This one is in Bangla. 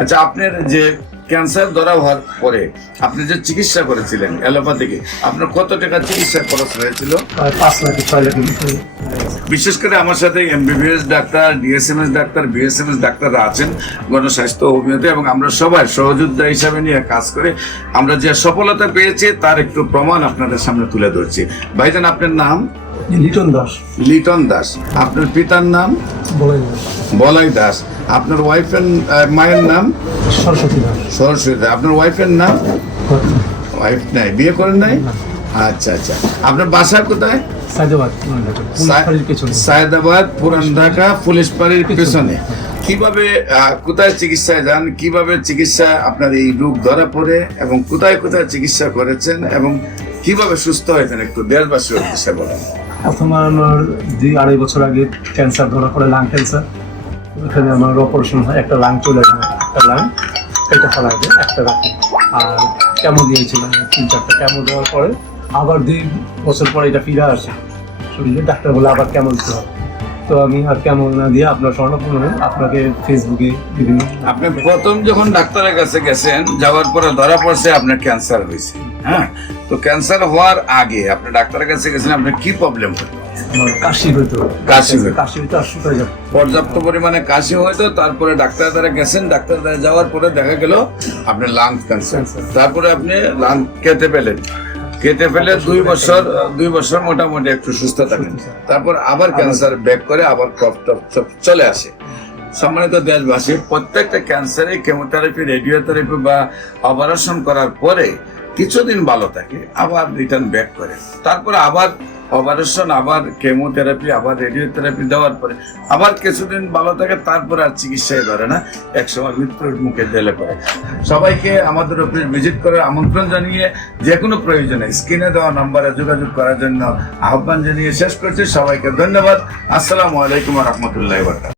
আচ্ছা, আপনার যে ক্যান্সার ধরা হওয়ার পরে আপনি যে চিকিৎসা করেছিলেন অ্যালোপ্যাথিকে, আপনার কত টাকা চিকিৎসা খরচ হয়েছিল? 5 লাখ 6 লাখ। বিশেষ করে আমার সাথে MBBS doctor, DSMS doctor, BSMS ডাক্তাররা আছেন গণস্বাস্থ্য হোমিওতে, এবং আমরা সবাই সহযোদ্ধা হিসাবে নিয়ে কাজ করে আমরা যে সফলতা পেয়েছি তার একটু প্রমাণ আপনাদের সামনে তুলে ধরছি। ভাইজান, আপনার নাম? লিটন দাস। লিটন দাস। আপনার পিতার নাম? বলেন। বলাই দাস। আপনার ওয়াইফের মায়ের নাম? সরস্বতী দাস। সরস্বতী দাস। আপনার ওয়াইফের নাম? ওয়াইফ নাই, বিয়ে করেন নাই? আচ্ছা আচ্ছা। আপনার বাসা কোথায়? সায়দাবাদ, সায়দাবাদ, পুরান ঢাকা, পুলিশ পাড়ির পেছনে। কিভাবে কোথায় চিকিৎসায় যান, কিভাবে চিকিৎসা আপনার এই রোগ ধরা পড়ে, এবং কোথায় কোথায় চিকিৎসা করেছেন, এবং কিভাবে সুস্থ হয়েছেন একটু দেশবাসীর উদ্দেশ্যে বলেন। প্রথমে আমার 2-2.5 বছর আগে ক্যান্সার ধরা পড়ে, লাং ক্যান্সার। ওখানে আমার অপারেশন হয়, একটা লাং চলে যায়, একটা লাং এটা ফেলা যায়, একটা রাখে। আর কেমো দিয়েছিলাম 3-4টা কেমো দেওয়ার পরে আবার 2 বছর পরে এটা ফিরে আসে শরীরে। ডাক্তার বলে আবার কেমো দিতে হবে। তো আমি আর কেমন না দিয়ে আপনার স্বর্ণপূর্ণ আপনাকে ফেসবুকে বিভিন্ন। আপনি প্রথম যখন ডাক্তারের কাছে গেছেন, যাওয়ার পরে ধরা পড়ছে আপনার ক্যান্সার হয়েছে। হ্যাঁ, তো ক্যান্সার হওয়ার আগে আপনি ডাক্তারের কাছে গেছেন, আপনার কি প্রবলেম হতো? আমার কাশি হইতো, কাশি হইতো। কাশি হইতো আর শুকাই যাবে। পর্যাপ্ত পরিমাণে কাশি হইতো। তারপরে ডাক্তার দ্বারা গেছেন, ডাক্তার দ্বারা যাওয়ার পরে দেখা গেল আপনার লাং ক্যান্সার। তারপরে আপনি লাং কেটে ফেলেন, কেটে ফেলে 2 বছর মোটামুটি একটু সুস্থ থাকেন। তারপর আবার ক্যান্সার ব্যাক করে আবার কফ টফ সব চলে আসে। সম্মানিত দেশবাসী, প্রত্যেকটা ক্যান্সারে কেমোথেরাপি, রেডিওথেরাপি বা অপারেশন করার পরে কিছুদিন ভালো থাকে, আবার রিটার্ন ব্যাক করে। তারপরে আবার অপারেশন, আবার কেমোথেরাপি, আবার রেডিওথেরাপি দেওয়ার পরে আবার কিছুদিন ভালো থাকে, তারপরে আর চিকিৎসায় ধরে না, একসময় মৃত্যুর মুখে ঢেলে পড়ে। সবাইকে আমাদের অফিস ভিজিট করার আমন্ত্রণ জানিয়ে যে কোনো প্রয়োজনে স্ক্রিনে দেওয়া নম্বরে যোগাযোগ করার জন্য আহ্বান জানিয়ে শেষ করছি। সবাইকে ধন্যবাদ। আসসালামু আলাইকুম ওয়া রাহমাতুল্লাহি ওয়া বারাকাতুহু।